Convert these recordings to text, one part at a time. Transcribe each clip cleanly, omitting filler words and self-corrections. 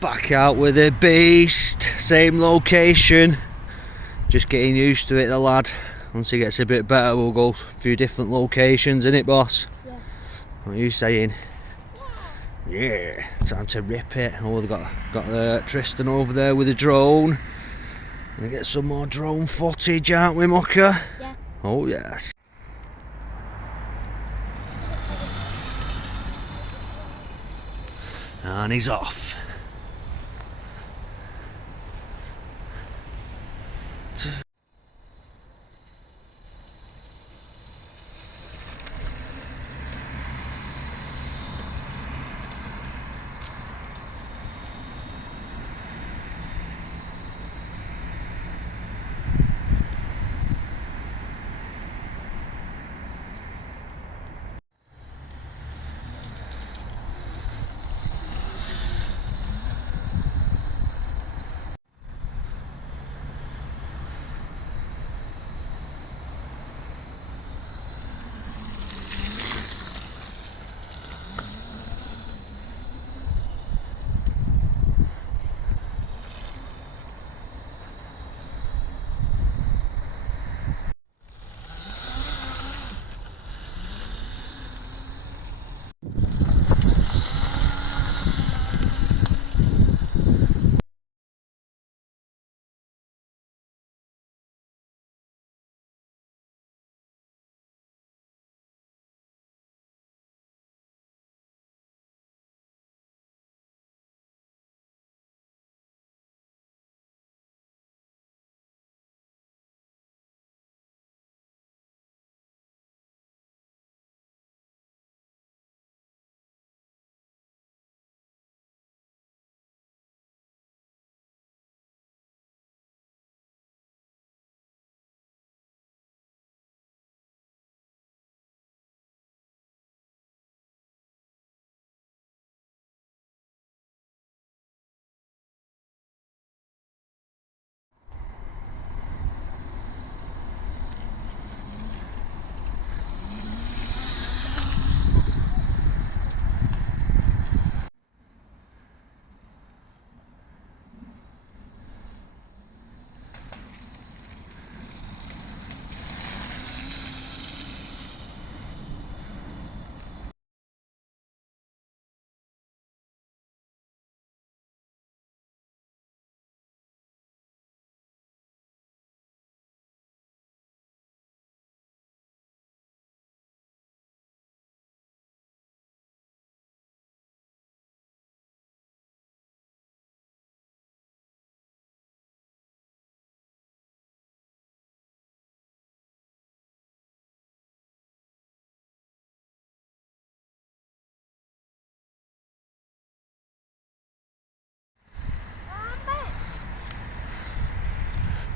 Back out with the beast, same location, just getting used to it, the lad. Once he gets a bit better we'll go a few different locations, innit boss? Yeah. What are you saying? Yeah, time to rip it. Oh, they've got Tristan over there with a drone. Gonna get some more drone footage, aren't we, Mucker? Yeah. Oh yes. And he's off.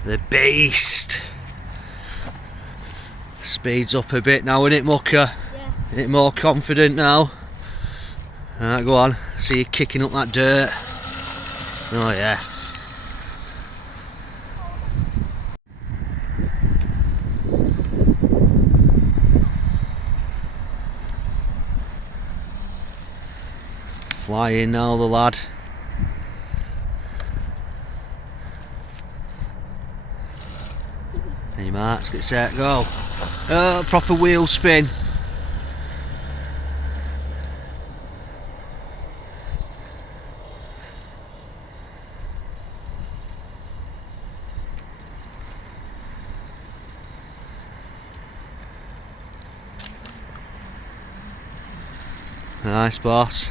The beast. Speeds up a bit now, innit, Mucker? Yeah. Ain't more confident now? Alright, go on. See you kicking up that dirt. Oh yeah. Flying now, the lad. Hey Mark, get set, go. Proper wheel spin. Nice boss.